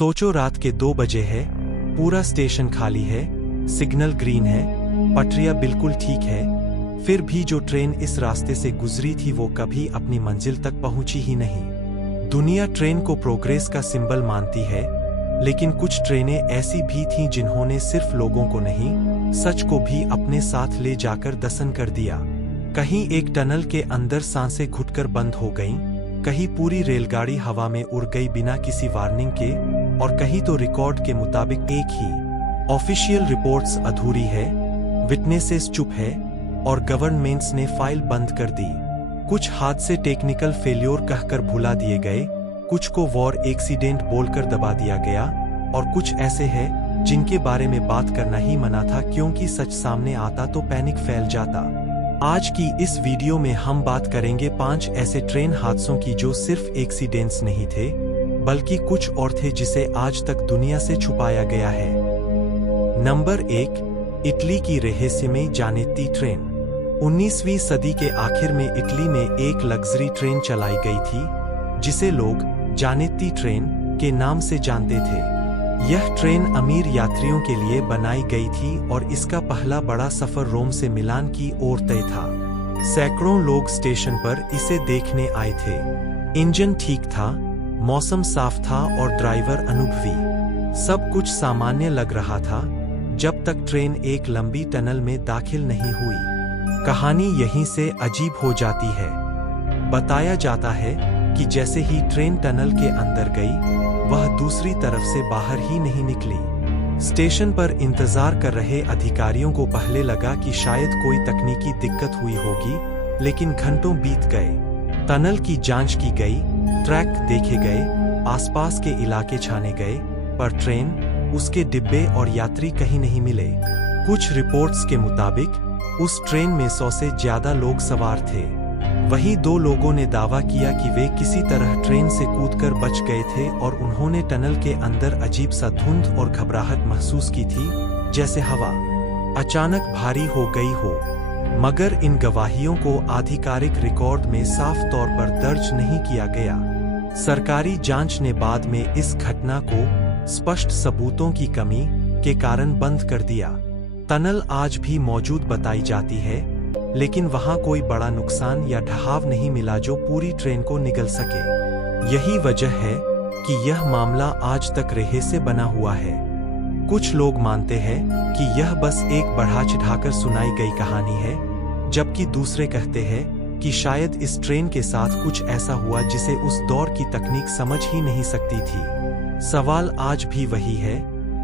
सोचो रात के 2 बजे है, पूरा स्टेशन खाली है, सिग्नल ग्रीन है, पटरियां बिल्कुल ठीक है, फिर भी जो ट्रेन इस रास्ते से गुजरी थी वो कभी अपनी मंजिल तक पहुंची ही नहीं। दुनिया ट्रेन को प्रोग्रेस का सिंबल मानती है, लेकिन कुछ ट्रेनें ऐसी भी थीं जिन्होंने सिर्फ लोगों को नहीं, सच को भी अपने साथ ले जाकर दफन कर दिया। कहीं एक टनल के अंदर सांसें घुटकर बंद हो गईं, कहीं पूरी रेलगाड़ी हवा में उड़ गई बिना किसी वार्निंग के, और कहीं तो रिकॉर्ड के मुताबिक एक ही ऑफिशियल रिपोर्ट्स अधूरी है, विटनेसेस चुप है और गवर्नमेंट्स ने फाइल बंद कर दी। कुछ हादसे टेक्निकल फेल्योर कहकर भुला दिए गए, कुछ को वॉर एक्सीडेंट बोलकर दबा दिया गया, और कुछ ऐसे हैं जिनके बारे में बात करना ही मना था क्योंकि सच सामने आता तो पैनिक फैल जाता। आज की इस वीडियो में हम बात करेंगे 5 ऐसे ट्रेन हादसों की जो सिर्फ एक्सीडेंट्स नहीं थे, बल्कि कुछ और थे जिसे आज तक दुनिया से छुपाया गया है। नंबर 1, इटली की रहस्यमयी जानेती ट्रेन। 19वीं सदी के आखिर में इटली में एक लग्जरी ट्रेन चलाई गई थी, जिसे लोग जानेती ट्रेन के नाम से जानते थे। यह ट्रेन अमीर यात्रियों के लिए बनाई गई थी और इसका पहला बड़ा सफर रोम से मिलान की ओर तय था। सैकड़ों लोग स्टेशन पर इसे देखने आए थे। इंजन ठीक था, मौसम साफ था और ड्राइवर अनुभवी। सब कुछ सामान्य लग रहा था, जब तक ट्रेन एक लंबी टनल में दाखिल नहीं हुई। कहानी यहीं से अजीब हो जाती है। बताया जाता है कि जैसे ही ट्रेन टनल के अंदर गई, वह दूसरी तरफ से बाहर ही नहीं निकली। स्टेशन पर इंतजार कर रहे अधिकारियों को पहले लगा कि शायद कोई तकनीकी दिक्कत हुई होगी, लेकिन घंटों बीत गए। टनल की जांच की गई, ट्रैक देखे गए, आसपास के इलाके छाने गए, पर ट्रेन, उसके डिब्बे और यात्री कहीं नहीं मिले। कुछ रिपोर्ट्स के मुताबिक उस ट्रेन में 100 से ज्यादा लोग सवार थे। वहीं 2 लोगों ने दावा किया कि वे किसी तरह ट्रेन से कूदकर बच गए थे और उन्होंने टनल के अंदर अजीब सा धुंध और घबराहट महसूस की थी, जैसे हवा अचानक भारी हो गई हो। मगर इन गवाहियों को आधिकारिक रिकॉर्ड में साफ तौर पर दर्ज नहीं किया गया। सरकारी जांच ने बाद में इस घटना को स्पष्ट सबूतों की कमी के कारण बंद कर दिया। टनल आज भी मौजूद बताई जाती है, लेकिन वहां कोई बड़ा नुकसान या ढहाव नहीं मिला जो पूरी ट्रेन को निगल सके। यही वजह है कि यह मामला आज तक रहस्य बना हुआ है। कुछ लोग मानते हैं कि यह बस एक बढ़ा चढ़ाकर सुनाई गई कहानी है, जबकि दूसरे कहते हैं कि शायद इस ट्रेन के साथ कुछ ऐसा हुआ जिसे उस दौर की तकनीक समझ ही नहीं सकती थी। सवाल आज भी वही है,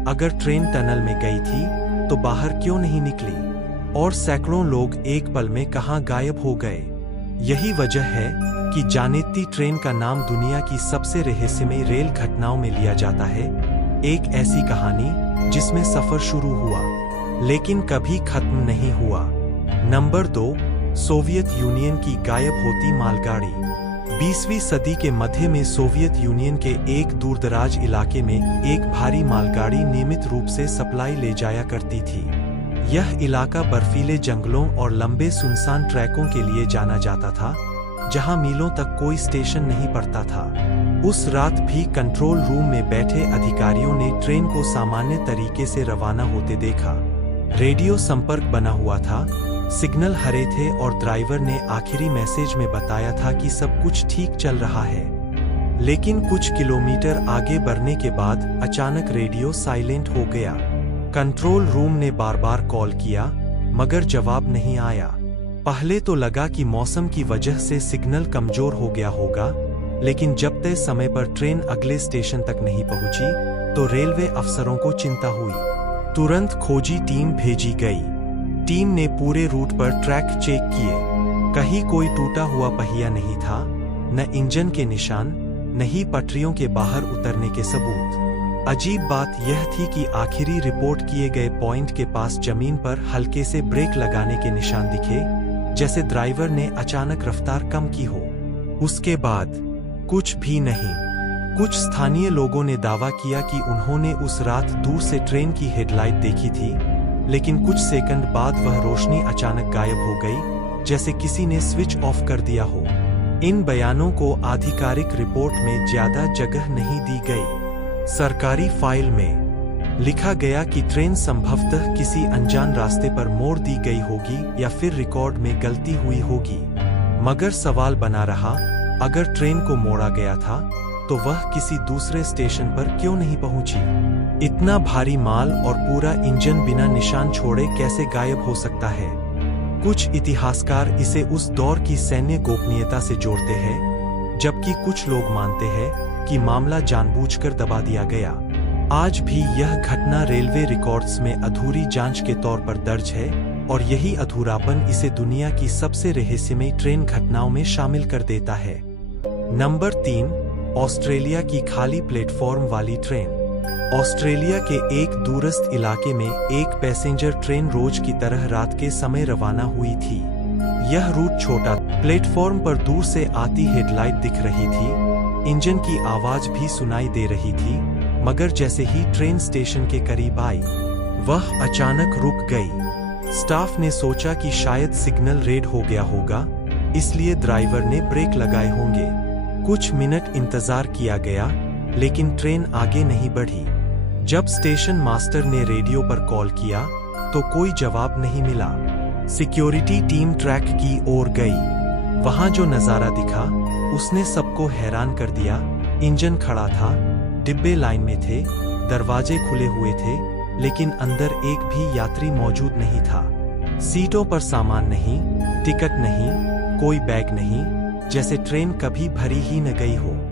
अगर ट्रेन टनल में गई थी तो बाहर क्यों नहीं निकली, और सैकड़ों लोग एक पल में कहां गायब हो गए। यही वजह है कि जानेती ट्रेन का नाम दुनिया की सबसे रहस्यमयी रेल घटनाओं में लिया जाता है। एक ऐसी कहानी जिसमें सफर शुरू हुआ, लेकिन कभी खत्म नहीं हुआ। नंबर 2, सोवियत यूनियन की गायब होती मालगाड़ी। 20वीं सदी के मध्य में सोवियत यूनियन के एक दूरदराज इलाके में एक भारी मालगाड़ी नियमित रूप से सप्लाई ले जाया करती थी। यह इलाका बर्फीले जंगलों और लंबे सुनसान ट्रैकों के लिए जाना जाता था, जहां मीलों तक कोई स्टेशन नहीं पड़ता था। उस रात भी कंट्रोल रूम में बैठे अधिकारियों ने ट्रेन को सामान्य तरीके से रवाना होते देखा। रेडियो संपर्क बना हुआ था, सिग्नल हरे थे और ड्राइवर ने आखिरी मैसेज में बताया था कि सब कुछ ठीक चल रहा है। लेकिन कुछ किलोमीटर आगे बढ़ने के बाद अचानक रेडियो साइलेंट हो गया। कंट्रोल रूम ने बार बार कॉल किया, मगर जवाब नहीं आया। पहले तो लगा कि मौसम की वजह से सिग्नल कमजोर हो गया होगा, लेकिन जब तय समय पर ट्रेन अगले स्टेशन तक नहीं पहुंची, तो रेलवे अफसरों को चिंता हुई। तुरंत खोजी टीम भेजी गई। टीम ने पूरे रूट पर ट्रैक चेक किए। कहीं कोई टूटा हुआ पहिया नहीं था, न इंजन के निशान, न ही पटरियों के बाहर उतरने के सबूत। अजीब बात यह थी कि आखिरी रिपोर्ट किए गए पॉइंट के पास जमीन पर हल्के से ब्रेक लगाने के निशान दिखे, जैसे ड्राइवर ने अचानक रफ्तार कम की हो। उसके बाद कुछ भी नहीं। कुछ स्थानीय लोगों ने दावा किया कि उन्होंने उस रात दूर से ट्रेन की हेडलाइट देखी थी, लेकिन कुछ सेकंड बाद वह रोशनी अचानक गायब हो गई, जैसे किसी ने स्विच ऑफ कर दिया हो। इन बयानों को आधिकारिक रिपोर्ट में ज्यादा जगह नहीं दी गई। सरकारी फाइल में लिखा गया कि ट्रेन संभवतः किसी अनजान रास्ते पर मोड़ दी गई होगी या फिर रिकॉर्ड में गलती हुई होगी। मगर सवाल बना रहा, अगर ट्रेन को मोड़ा गया था तो वह किसी दूसरे स्टेशन पर क्यों नहीं पहुंची? इतना भारी माल और पूरा इंजन बिना निशान छोड़े कैसे गायब हो सकता है? कुछ इतिहासकार इसे उस दौर की सैन्य गोपनीयता से जोड़ते हैं, जबकि कुछ लोग मानते हैं कि मामला जानबूझकर दबा दिया गया। आज भी यह घटना रेलवे रिकॉर्ड्स में अधूरी जांच के तौर पर दर्ज है और यही अधूरापन इसे दुनिया की सबसे रहस्यमयी ट्रेन घटनाओं में शामिल कर देता है। नंबर 3, ऑस्ट्रेलिया की खाली प्लेटफॉर्म वाली ट्रेन। ऑस्ट्रेलिया के एक दूरस्थ इलाके में एक पैसेंजर ट्रेन रोज की तरह रात के समय रवाना हुई थी। यह रूट छोटा, प्लेटफॉर्म पर दूर से आती हेडलाइट दिख रही थी, इंजन की आवाज भी सुनाई दे रही थी, मगर जैसे ही ट्रेन स्टेशन के करीब आई, वह अचानक रुक गई। स्टाफ ने सोचा कि शायद सिग्नल रेड हो गया होगा, इसलिए ड्राइवर ने ब्रेक लगाए होंगे। कुछ मिनट इंतजार किया गया, लेकिन ट्रेन आगे नहीं बढ़ी। जब स्टेशन मास्टर ने रेडियो पर कॉल किया, तो कोई जवाब नहीं मिला। सिक्योरिटी टीम ट्रैक की ओर गई। वहां जो नजारा दिखा, उसने सबको हैरान कर दिया। इंजन खड़ा था, डिब्बे लाइन में थे, दरवाजे खुले हुए थे, लेकिन अंदर एक भी यात्री मौजूद नहीं था। सीटों पर सामान नहीं, टिकट नहीं, कोई बैग नहीं, जैसे ट्रेन कभी भरी ही न गई हो।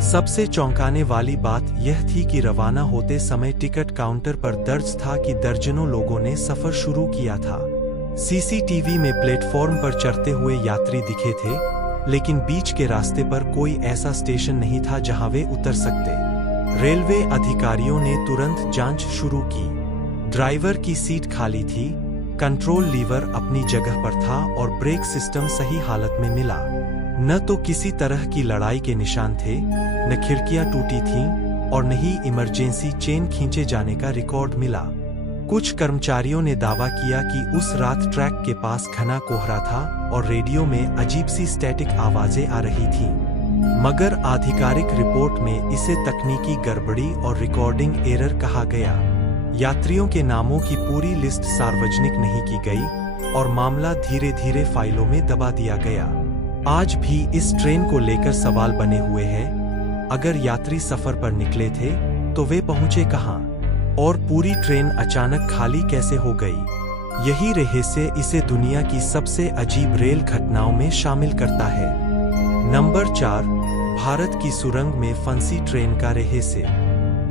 सबसे चौंकाने वाली बात यह थी कि रवाना होते समय टिकट काउंटर पर दर्ज था कि दर्जनों लोगों ने सफर शुरू किया था। सीसीटीवी में प्लेटफॉर्म पर चढ़ते हुए यात्री दिखे थे, लेकिन बीच के रास्ते पर कोई ऐसा स्टेशन नहीं था जहां वे उतर सकते। रेलवे अधिकारियों ने तुरंत जांच शुरू की। ड्राइवर की सीट खाली थी, कंट्रोल लीवर अपनी जगह पर था और ब्रेक सिस्टम सही हालत में मिला। न तो किसी तरह की लड़ाई के निशान थे, न खिड़कियां टूटी थीं और न ही इमरजेंसी चेन खींचे जाने का रिकॉर्ड मिला। कुछ कर्मचारियों ने दावा किया कि उस रात ट्रैक के पास घना कोहरा था और रेडियो में अजीब सी स्टैटिक आवाजें आ रही थीं। मगर आधिकारिक रिपोर्ट में इसे तकनीकी गड़बड़ी और रिकॉर्डिंग एरर कहा गया। यात्रियों के नामों की पूरी लिस्ट सार्वजनिक नहीं की गई और मामला धीरे धीरे फाइलों में दबा दिया गया। आज भी इस ट्रेन को लेकर सवाल बने हुए हैं। अगर यात्री सफर पर निकले थे तो वे पहुंचे कहां? और पूरी ट्रेन अचानक खाली कैसे हो गई? यही रहस्य इसे दुनिया की सबसे अजीब रेल घटनाओं में शामिल करता है। नंबर 4, भारत की सुरंग में फंसी ट्रेन का रहस्य।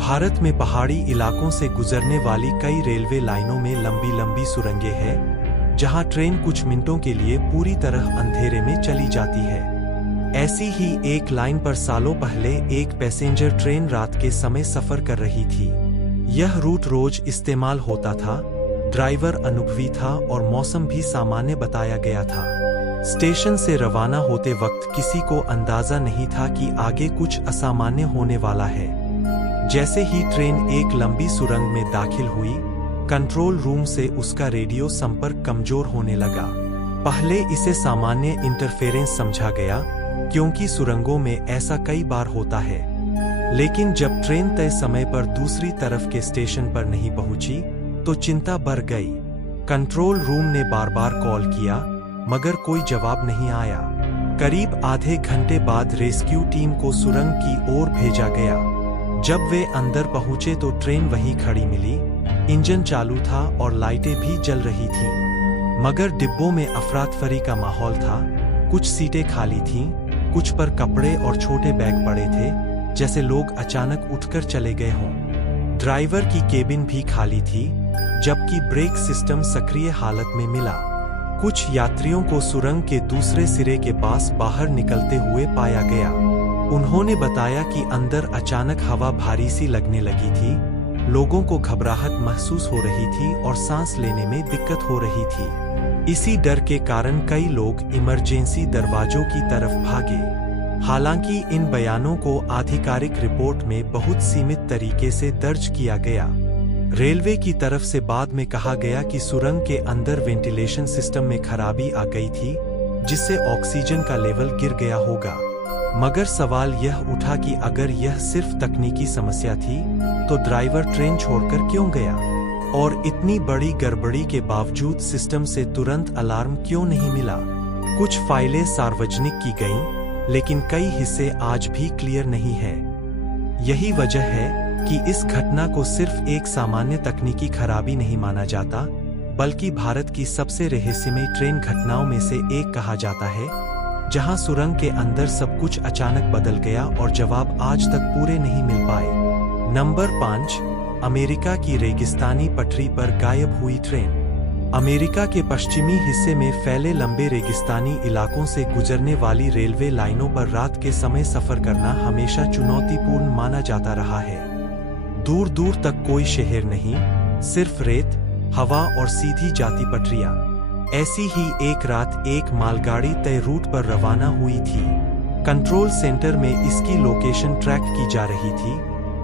भारत में पहाड़ी इलाकों से गुजरने वाली कई रेलवे लाइनों में लंबी लंबी सुरंगें हैं, जहां ट्रेन कुछ मिनटों के लिए पूरी तरह अंधेरे में चली जाती है। ऐसी ही एक लाइन पर सालों पहले एक पैसेंजर ट्रेन रात के समय सफर कर रही थी। यह रूट रोज इस्तेमाल होता था, ड्राइवर अनुभवी था और मौसम भी सामान्य बताया गया था। स्टेशन से रवाना होते वक्त किसी को अंदाजा नहीं था कि आगे कुछ असामान्य होने वाला है। जैसे ही ट्रेन एक लंबी सुरंग में दाखिल हुई, कंट्रोल रूम से उसका रेडियो संपर्क कमजोर होने लगा। पहले इसे सामान्य इंटरफेरेंस समझा गया, क्योंकि सुरंगों में ऐसा कई बार होता है। लेकिन जब ट्रेन तय समय पर दूसरी तरफ के स्टेशन पर नहीं पहुंची, तो चिंता बढ़ गई। कंट्रोल रूम ने बार बार कॉल किया, मगर कोई जवाब नहीं आया। करीब आधे घंटे बाद रेस्क्यू टीम को सुरंग की ओर भेजा गया। जब वे अंदर पहुंचे तो ट्रेन वहीं खड़ी मिली, इंजन चालू था और लाइटें भी जल रही थीं। मगर डिब्बों में अफरा-तफरी का माहौल था। कुछ सीटें खाली थीं, कुछ पर कपड़े और छोटे बैग पड़े थे, जैसे लोग अचानक उठकर चले गए हों। ड्राइवर की केबिन भी खाली थी, जबकि ब्रेक सिस्टम सक्रिय हालत में मिला। कुछ यात्रियों को सुरंग के दूसरे सिरे के पास बाहर निकलते हुए पाया गया। उन्होंने बताया कि अंदर अचानक हवा भारी सी लगने लगी थी, लोगों को घबराहट महसूस हो रही थी और सांस लेने में दिक्कत हो रही थी। इसी डर के कारण कई लोग इमरजेंसी दरवाजों की तरफ भागे। हालांकि इन बयानों को आधिकारिक रिपोर्ट में बहुत सीमित तरीके से दर्ज किया गया। रेलवे की तरफ से बाद में कहा गया कि सुरंग के अंदर वेंटिलेशन सिस्टम में खराबी आ गई थी, जिससे ऑक्सीजन का लेवल गिर गया होगा। मगर सवाल यह उठा कि अगर यह सिर्फ तकनीकी समस्या थी तो ड्राइवर ट्रेन छोड़कर क्यों गया, और इतनी बड़ी गड़बड़ी के बावजूद सिस्टम से तुरंत अलार्म क्यों नहीं मिला। कुछ फाइलें सार्वजनिक की गईं, लेकिन कई हिस्से आज भी क्लियर नहीं है। यही वजह है कि इस घटना को सिर्फ एक सामान्य तकनीकी खराबी नहीं माना जाता, बल्कि भारत की सबसे रहस्यमयी ट्रेन घटनाओं में से एक कहा जाता है, जहां सुरंग के अंदर सब कुछ अचानक बदल गया और जवाब आज तक पूरे नहीं मिल पाए। नंबर 5, अमेरिका की रेगिस्तानी पटरी पर गायब हुई ट्रेन। अमेरिका के पश्चिमी हिस्से में फैले लंबे रेगिस्तानी इलाकों से गुजरने वाली रेलवे लाइनों पर रात के समय सफर करना हमेशा चुनौतीपूर्ण माना जाता रहा है। दूर दूर तक कोई शहर नहीं, सिर्फ रेत, हवा और सीधी जाती पटरियां। ऐसी ही एक रात एक मालगाड़ी तय रूट पर रवाना हुई थी। कंट्रोल सेंटर में इसकी लोकेशन ट्रैक की जा रही थी।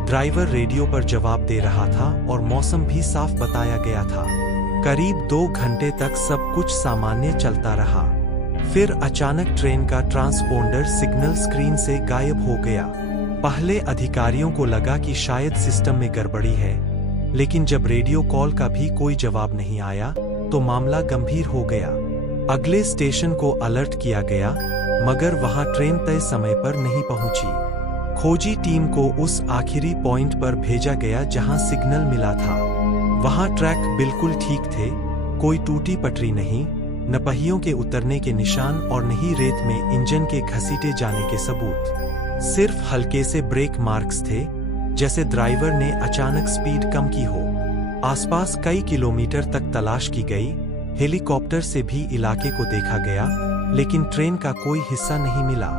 ड्राइवर रेडियो पर जवाब दे रहा था और मौसम भी साफ बताया गया था। करीब 2 घंटे तक सब कुछ सामान्य चलता रहा। फिर अचानक ट्रेन का ट्रांसपोंडर सिग्नल स्क्रीन से गायब हो गया। पहले अधिकारियों को लगा कि शायद सिस्टम में गड़बड़ी है, लेकिन जब रेडियो कॉल का भी कोई जवाब नहीं आया तो मामला गंभीर हो गया। अगले स्टेशन को अलर्ट किया गया, मगर वहां ट्रेन तय समय पर नहीं पहुंची। खोजी टीम को उस आखिरी पॉइंट पर भेजा गया जहां सिग्नल मिला था। वहां ट्रैक बिल्कुल ठीक थे, कोई टूटी पटरी नहीं, न पहियों के उतरने के निशान और न ही रेत में इंजन के घसीटे जाने के सबूत। सिर्फ हल्के से ब्रेक मार्क्स थे, जैसे ड्राइवर ने अचानक स्पीड कम की हो। आसपास कई किलोमीटर तक तलाश की गई, हेलीकॉप्टर से भी इलाके को देखा गया, लेकिन ट्रेन का कोई हिस्सा नहीं मिला।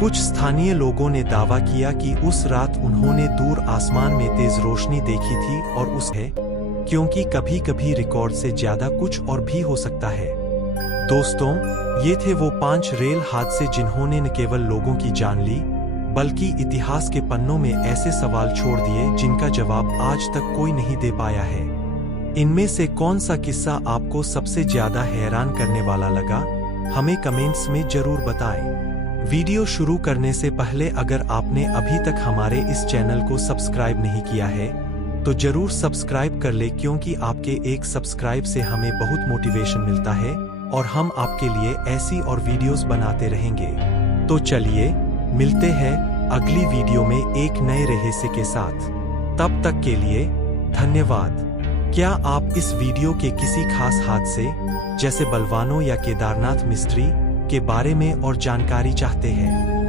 कुछ स्थानीय लोगों ने दावा किया कि उस रात उन्होंने दूर आसमान में तेज रोशनी देखी थी और उस है, क्योंकि कभी-कभी रिकॉर्ड से ज्यादा कुछ और भी हो सकता है। दोस्तों, ये थे वो 5 रेल हादसे जिन्होंने न केवल लोगों की जान ली, बल्कि इतिहास के पन्नों में ऐसे सवाल छोड़ दिए जिनका जवाब आज तक कोई नहीं दे पाया है। इनमें से कौन सा किस्सा आपको सबसे ज्यादा हैरान करने वाला लगा, हमें कमेंट्स में जरूर बताएं। वीडियो शुरू करने से पहले अगर आपने अभी तक हमारे इस चैनल को सब्सक्राइब नहीं किया है तो जरूर सब्सक्राइब कर ले, क्योंकि आपके एक सब्सक्राइब से हमें बहुत मोटिवेशन मिलता है और हम आपके लिए ऐसी और वीडियोस बनाते रहेंगे। तो चलिए मिलते हैं अगली वीडियो में एक नए रहस्य के साथ। तब तक के लिए धन्यवाद। क्या आप इस वीडियो के किसी खास हादसे जैसे बलवानों या केदारनाथ मिस्ट्री के बारे में और जानकारी चाहते हैं?